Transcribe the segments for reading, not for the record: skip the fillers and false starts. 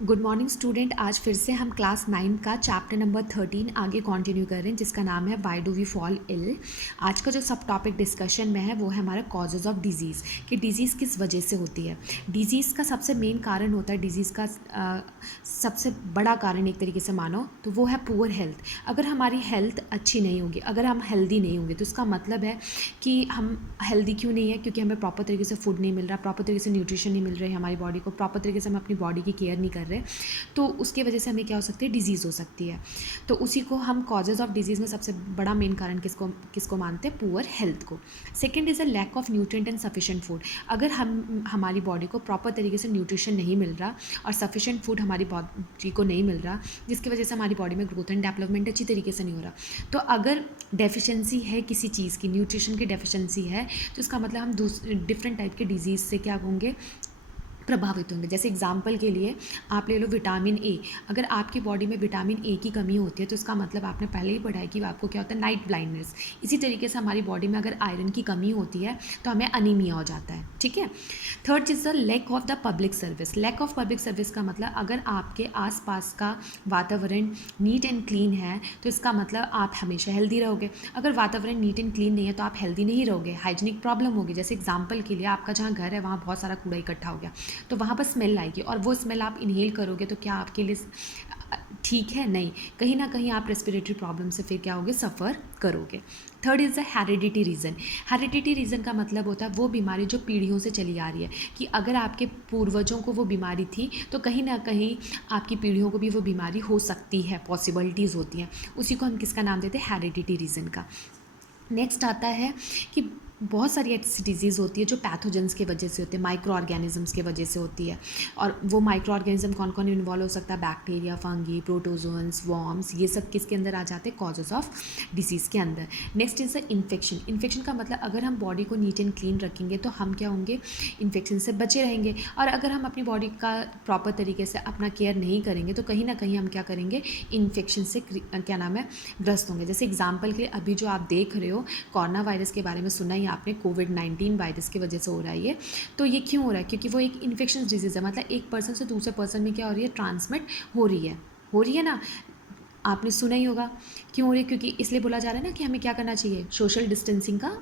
Good morning student. आज फिर से हम क्लास 9 का चैप्टर नंबर 13 आगे कंटिन्यू कर रहे हैं, जिसका नाम है why do we fall ill. आज का जो सब टॉपिक डिस्कशन में है वो है हमारा कॉजेज़ ऑफ डिजीज़, कि डिजीज़ किस वजह से होती है। डिजीज़ का सबसे मेन कारण होता है, डिजीज़ का सबसे बड़ा कारण एक तरीके से मानो तो वो है पुअर हेल्थ। अगर हमारी हेल्थ अच्छी नहीं होगी, अगर हम हेल्दी नहीं होंगे, तो इसका मतलब है कि हम हेल्दी क्यों नहीं है, क्योंकि हमें प्रॉपर तरीके से फूड नहीं मिल रहा, प्रॉपर तरीके से न्यूट्रिशन नहीं मिल रही है हमारी बॉडी को, प्रॉपर तरीके से हम अपनी बॉडी की केयर नहीं कर रहे, तो उसकी वजह से हमें क्या हो सकती है, डिजीज़ हो सकती है। तो उसी को हम कॉजेज़ ऑफ डिजीज़ में सबसे बड़ा मेन कारण किसको मानते हैं, पुअर हेल्थ को। Second is a lack of nutrient and sufficient food. अगर हमारी बॉडी को प्रॉपर तरीके से न्यूट्रिशन नहीं मिल रहा और सफिशिएंट फूड हमारी बॉडी को नहीं मिल रहा, जिसकी वजह से हमारी बॉडी में ग्रोथ एंड डेवलपमेंट अच्छी तरीके से नहीं हो रहा, तो अगर डेफिशिएंसी है किसी चीज़ की, न्यूट्रिशन की डेफिशिएंसी है, तो इसका मतलब हम डिफरेंट टाइप के डिजीज़ से क्या होंगे, प्रभावित होंगे। जैसे एग्जाम्पल के लिए आप ले लो विटामिन ए। अगर आपकी बॉडी में विटामिन ए की कमी होती है, तो इसका मतलब आपने पहले ही पढ़ा है कि आपको क्या होता है, नाइट ब्लाइंडनेस। इसी तरीके से हमारी बॉडी में अगर आयरन की कमी होती है तो हमें अनीमिया हो जाता है। ठीक है। थर्ड चीज़ the lack of the public service. Lack of public service का मतलब अगर आपके आसपास का वातावरण नीट एंड क्लीन है, तो इसका मतलब आप हमेशा हेल्दी रहोगे। अगर वातावरण नीट एंड क्लीन नहीं है तो आप हेल्दी नहीं रहोगे, हाइजीनिक प्रॉब्लम होगी। जैसे एग्जाम्पल के लिए आपका जहाँ घर है वहाँ बहुत सारा कूड़ा इकट्ठा हो गया, तो वहाँ पर स्मेल आएगी, और वो स्मेल आप इनहेल करोगे तो क्या आपके लिए ठीक है? नहीं, कहीं ना कहीं आप रेस्पिरेटरी प्रॉब्लम से फिर क्या होगे, सफ़र करोगे। Third is the heredity reason. Heredity reason का मतलब होता है वो बीमारी जो पीढ़ियों से चली आ रही है, कि अगर आपके पूर्वजों को वो बीमारी थी तो कहीं ना कहीं आपकी पीढ़ियों को भी वो बीमारी हो सकती है, पॉसिबिलिटीज़ होती हैं। उसी को हम किसका नाम देते हैं, हेरिडिटी रीज़न का। नेक्स्ट आता है कि बहुत सारी ऐसी डिजीज़ होती है जो पैथोजेंस के वजह से होती है, माइक्रो ऑर्गेनिजम्स के वजह से होती है। और वो माइक्रो ऑर्गेनिज्म कौन कौन इन्वॉल्व हो सकता है, बैक्टीरिया, फंगी, प्रोटोजोन्स, वॉर्म्स, ये सब किसके अंदर आ जाते हैं, कॉजेज ऑफ डिजीज़ के अंदर। Next is the infection. Infection का मतलब अगर हम बॉडी को नीट एंड क्लीन रखेंगे तो हम क्या होंगे, इन्फेक्शन से बचे रहेंगे। और अगर हम अपनी बॉडी का प्रॉपर तरीके से अपना केयर नहीं करेंगे तो कहीं ना कहीं हम क्या करेंगे, इन्फेक्शन से क्या नाम है, ग्रस्त होंगे। जैसे एग्जाम्पल के लिए अभी जो आप देख रहे हो, कोरोना वायरस के बारे में सुना ही आपने, कोविड-19 वायरस की वजह से हो रहा है ये। तो ये क्यों हो रहा है, क्योंकि वो एक इन्फेक्शन डिजीज़ है, मतलब एक पर्सन से दूसरे पर्सन में क्या हो रही है, ट्रांसमिट हो रही है ना। आपने सुना ही होगा क्यों हो रही है, क्योंकि इसलिए बोला जा रहा है ना कि हमें क्या करना चाहिए, सोशल डिस्टेंसिंग का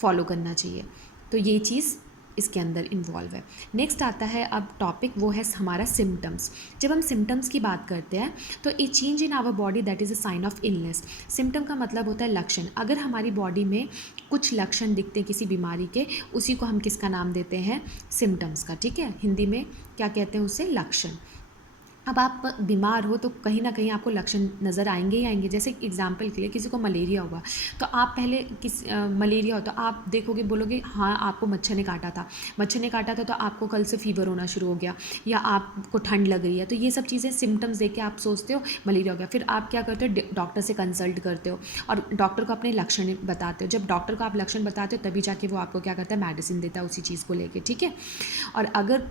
फॉलो करना चाहिए। तो ये चीज़ इसके अंदर इन्वॉल्व है। नेक्स्ट आता है अब टॉपिक, वो है हमारा सिम्टम्स। जब हम सिम्टम्स की बात करते हैं तो a change in our body that is a sign of illness. Symptom का मतलब होता है लक्षण। अगर हमारी बॉडी में कुछ लक्षण दिखते हैं किसी बीमारी के, उसी को हम किसका नाम देते हैं, सिम्टम्स का। ठीक है, हिंदी में क्या कहते हैं उसे, लक्षण। अब आप बीमार हो तो कहीं ना कहीं आपको लक्षण नज़र आएंगे ही आएंगे। जैसे एग्जाम्पल के लिए किसी को मलेरिया हुआ, तो आप पहले मलेरिया हो तो आप देखोगे, बोलोगे हाँ आपको मच्छर ने काटा था, तो आपको कल से फीवर होना शुरू हो गया, या आपको ठंड लग रही है। तो ये सब चीज़ें सिम्टम्स देख के आप सोचते हो मलेरिया हो गया। फिर आप क्या करते हो, डॉक्टर से कंसल्ट करते हो और डॉक्टर को अपने लक्षण बताते हो। जब डॉक्टर को आप लक्षण बताते हो तभी जाके वो आपको क्या करता है, मेडिसिन देता है उसी चीज़ को लेके। ठीक है। और अगर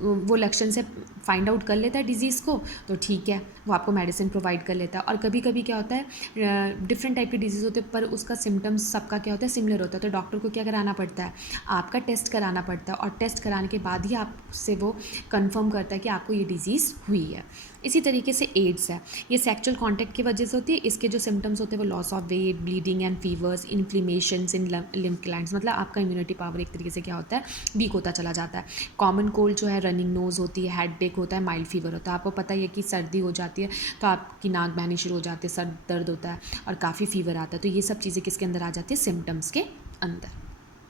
वो लक्षण से फाइंड आउट कर लेता है डिजीज़ को तो ठीक है, वो आपको मेडिसिन प्रोवाइड कर लेता है। और कभी कभी क्या होता है, डिफरेंट टाइप के डिजीज़ होते हैं पर उसका सिम्टम्स सबका क्या होता है, सिमिलर होता है। तो डॉक्टर को क्या कराना पड़ता है, आपका टेस्ट कराना पड़ता है, और टेस्ट कराने के बाद ही आपसे वो कंफर्म करता है कि आपको ये डिज़ीज़ हुई है। इसी तरीके से एड्स है, ये सेक्चुअल कॉन्टैक्ट की वजह से होती है। इसके जो सिम्टम्स होते हैं वो loss of weight, bleeding and fevers, inflammations in lymph glands, मतलब आपका इम्यूनिटी पावर एक तरीके से क्या होता है, वीक होता चला जाता है। कॉमन कोल्ड जो है, रनिंग नोज़ होती है, हेड एक होता है, माइल्ड फीवर होता है। आपको पता ही है कि सर्दी हो जाती है तो आपकी नाक बहनी शुरू हो जाती है, सर दर्द होता है और काफ़ी फीवर आता है। तो ये सब चीज़ें किसके अंदर आ जाती है, सिम्टम्स के अंदर।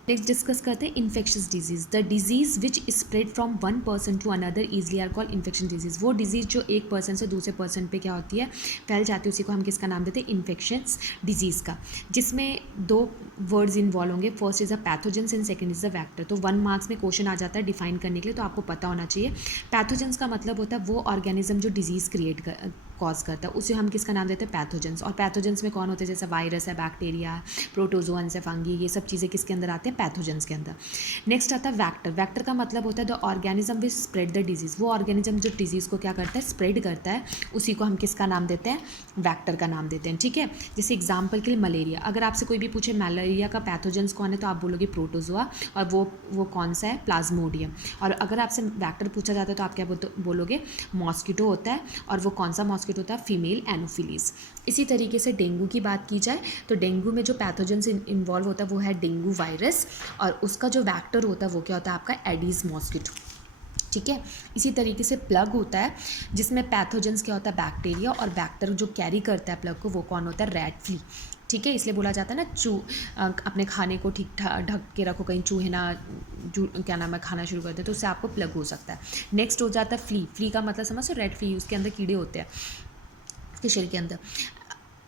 नेक्स्ट डिस्कस करते हैं infectious disease. The disease which spread from one person to another easily are called infection disease. वो डिजीज़ जो एक पर्सन से दूसरे पर्सन पे क्या होती है, फैल जाती है, उसी को हम किसका नाम देते हैं, इन्फेक्शियस डिजीज़ का, जिसमें दो वर्ड्स इन्वॉल्व होंगे। First is a pathogens and second is a vector. तो 1 मार्क्स में क्वेश्चन आ जाता है डिफाइन करने के लिए, तो आपको पता होना चाहिए। पैथोजेंस का मतलब होता है वो ऑर्गेनिज्म जो डिजीज़ कॉज करता है, उसे हम किसका नाम देते हैं, पैथोजेंस। और पैथोजेंस में कौन होते हैं, जैसे वायरस है, बैक्टीरिया, प्रोटोजोन्स है, फंगी, ये सब चीज़ें किसके अंदर आते हैं, पैथोजेंस के अंदर। नेक्स्ट आता है वैक्टर। वैक्टर का मतलब होता है the organism which spread the disease. वो ऑर्गेनिज्म जो डिजीज़ को क्या करता है, स्प्रेड करता है, उसी को हम किसका नाम देते हैं, वैक्टर का नाम देते हैं। ठीक है। जैसे एग्जाम्पल के लिए मलेरिया, अगर आपसे कोई भी पूछे मलेरिया का पैथोजेंस कौन है, तो आप बोलोगे प्रोटोजोआ, और वो कौन सा है, प्लाज्मोडियम। और अगर आपसे वेक्टर पूछा जाता है तो आप क्या बोलोगे, मॉस्किटो होता है, और वो कौन सा मॉस्किटो होता है, फीमेल एनोफिलीज। इसी तरीके से डेंगू की बात की जाए तो डेंगू में जो पैथोजेंस इन्वॉल्व होता है वो है डेंगू वायरस, और उसका जो वेक्टर होता है वो क्या होता है, आपका एडीज मॉस्किटो। ठीक है। इसी तरीके से प्लग होता है जिसमें पैथोजेंस क्या होता है, बैक्टीरिया, और वेक्टर जो कैरी करता है प्लग को वो कौन होता है, रैट फ्ली। ठीक है, इसलिए बोला जाता है ना अपने खाने को ठीक ठाक ढक के रखो, कहीं चूहे ना क्या नाम है खाना शुरू कर दे, तो उससे आपको प्लग हो सकता है। नेक्स्ट हो जाता है फ्ली। फ्ली का मतलब समझो, रेड फ्ली, उसके अंदर कीड़े होते हैं उसके शरीर के अंदर।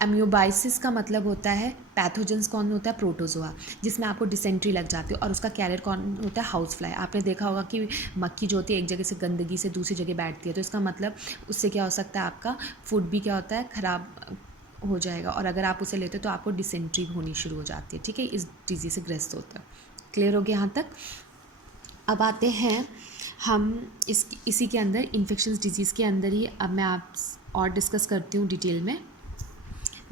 एम्यूबाइसिस का मतलब होता है, पैथोजेंस कौन होता है, प्रोटोजोआ, जिसमें आपको डिसेंट्री लग जाती है, और उसका कैरियर कौन होता है, हाउस फ्लाई। आपने देखा होगा कि मक्खी जो होती है एक जगह से गंदगी से दूसरी जगह बैठती है, तो इसका मतलब उससे क्या हो सकता है, आपका फूड भी क्या होता है, ख़राब हो जाएगा, और अगर आप उसे लेते हो तो आपको डिसेंट्री होनी शुरू हो जाती है। ठीक है, इस डिजीज़ से ग्रस्त होता है। क्लियर हो गया यहाँ तक। अब आते हैं हम इसी के अंदर इन्फेक्शंस डिजीज़ के अंदर ही अब मैं आप और डिस्कस करती हूँ डिटेल में।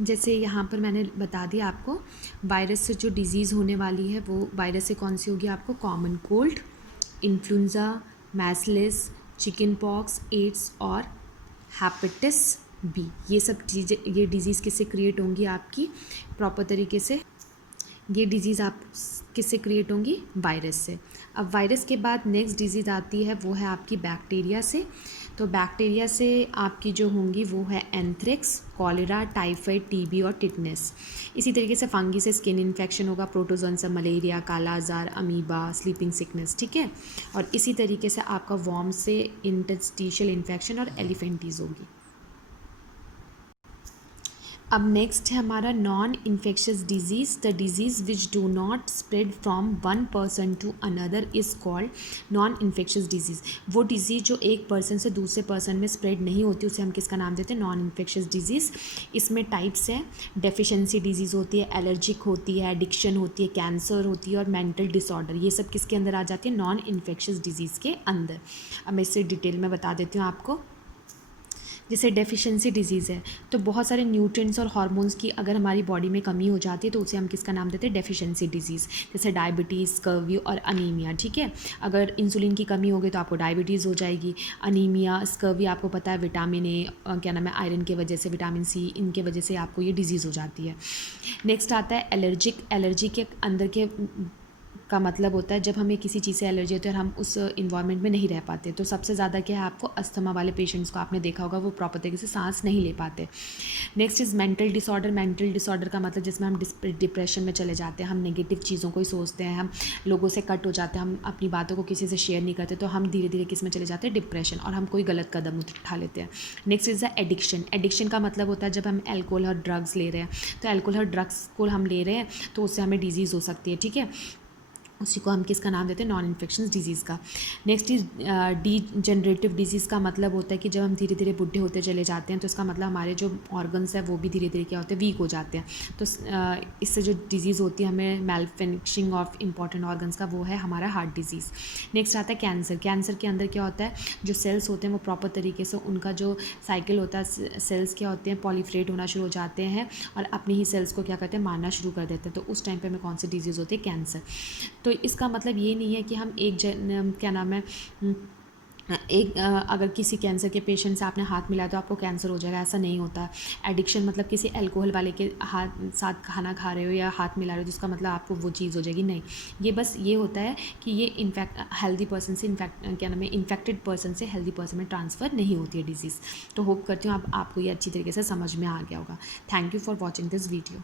जैसे यहाँ पर मैंने बता दिया आपको, वायरस से जो डिज़ीज़ होने वाली है वो वायरस से कौन सी होगी, आपको common cold, influenza, measles, chicken pox, AIDS और हेपेटाइटिस बी। ये सब चीज़ें, ये डिज़ीज़ किससे क्रिएट होंगी, आपकी प्रॉपर तरीके से ये डिज़ीज़ आप किससे क्रिएट होंगी, वायरस से। अब वायरस के बाद नेक्स्ट डिज़ीज़ आती है वो है आपकी बैक्टीरिया से। तो बैक्टीरिया से आपकी जो होंगी वो है एंथ्रेक्स, कॉलेरा, टाइफाइड, टीबी और टिटनेस। इसी तरीके से फंगी से स्किन इन्फेक्शन होगा, प्रोटोजोन से मलेरिया, काला आजार, अमीबा, स्लीपिंग सिकनेस। ठीक है, और इसी तरीके से आपका वॉर्म से इंटस्टिशियल इन्फेक्शन और एलिफेंटीज होगी। अब नेक्स्ट है हमारा non infectious disease. The disease which do not spread from one person to another is called non infectious disease. वो डिजीज़ जो एक पर्सन से दूसरे पर्सन में स्प्रेड नहीं होती उसे हम किसका नाम देते हैं, नॉन इन्फेक्शियस डिजीज़। इसमें टाइप्स हैं, डेफिशिएंसी डिजीज़ होती है, एलर्जिक होती है, एडिक्शन होती है, कैंसर होती है और मेंटल डिसऑर्डर। ये सब किसके अंदर आ जाती है, नॉन इन्फेक्शियस डिजीज़ के अंदर। अब मैं इससे डिटेल में बता देती हूँ आपको। जैसे डेफिशिएंसी डिजीज़ है तो बहुत सारे न्यूट्रिएंट्स और हार्मोन्स की अगर हमारी बॉडी में कमी हो जाती है तो उसे हम किसका नाम देते हैं, डेफिशिएंसी डिजीज़। जैसे डायबिटीज़, स्कर्वी और अनीमिया। ठीक है, अगर इंसुलिन की कमी हो गई तो आपको डायबिटीज़ हो जाएगी। अनीमिया, स्कर्वी आपको पता है विटामिन ए क्या नाम है, आयरन के वजह से, विटामिन सी, इनके वजह से आपको ये डिजीज़ हो जाती है। नेक्स्ट आता है एलर्जिक। एलर्जी के अंदर के का मतलब होता है जब हमें किसी चीज़ से एलर्जी होती है और हम उस इन्वायरमेंट में नहीं रह पाते। तो सबसे ज़्यादा क्या है, आपको अस्थमा वाले पेशेंट्स को आपने देखा होगा वो प्रॉपर तरीके से सांस नहीं ले पाते। Next is mental disorder. Mental disorder का मतलब जिसमें हम डिप्रेशन में चले जाते हैं, हम नेगेटिव चीज़ों को ही सोचते हैं, हम लोगों से कट हो जाते हैं, हम अपनी बातों को किसी से शेयर नहीं करते, तो हम धीरे धीरे किस में चले जाते हैं, डिप्रेशन, और हम कोई गलत कदम उठा लेते हैं। Next is the addiction. Addiction का मतलब होता है जब हम एल्कोहल और ड्रग्स ले रहे हैं, तो एल्कोहल और ड्रग्स को हम ले रहे हैं तो उससे हमें डिजीज़ हो सकती है। ठीक है, उसी को हम किसका नाम देते हैं, नॉन इन्फेक्शन डिजीज़ का। नेक्स्ट इज डीजेनरेटिव डिजीज़ का मतलब होता है कि जब हम धीरे धीरे बुढ़े होते चले जाते हैं तो इसका मतलब हमारे जो ऑर्गन्स है वो भी धीरे धीरे क्या होते हैं, वीक हो जाते हैं। तो इससे जो डिजीज़ होती है हमें मेलफंक्शनिंग ऑफ इंपॉर्टेंट ऑर्गन्स का, वो है हमारा हार्ट डिजीज़। नेक्स्ट आता है कैंसर। कैंसर के अंदर क्या होता है, जो सेल्स होते हैं वो प्रॉपर तरीके से उनका जो साइकिल होता है, सेल्स क्या होते हैं, पॉलीफ्रेट होना शुरू हो जाते हैं और अपनी ही सेल्स को क्या करते हैं, मारना शुरू कर देते हैं। तो उस टाइम पे हमें कौन सी डिजीज़ होती है, कैंसर। तो इसका मतलब ये नहीं है कि हम क्या नाम है, अगर किसी कैंसर के पेशेंट से आपने हाथ मिलाया तो आपको कैंसर हो जाएगा, ऐसा नहीं होता। एडिक्शन मतलब किसी अल्कोहल वाले के साथ खाना खा रहे हो या हाथ मिला रहे हो जिसका मतलब आपको वो चीज़ हो जाएगी, नहीं। ये बस ये होता है कि ये इनफैक्ट हेल्दी पर्सन से क्या नाम है, इन्फेक्टेड पर्सन से हेल्दी पर्सन में ट्रांसफ़र नहीं होती है डिजीज़। तो होप करती हूँ आपको ये अच्छी तरीके से समझ में आ गया होगा। Thank you for watching this video.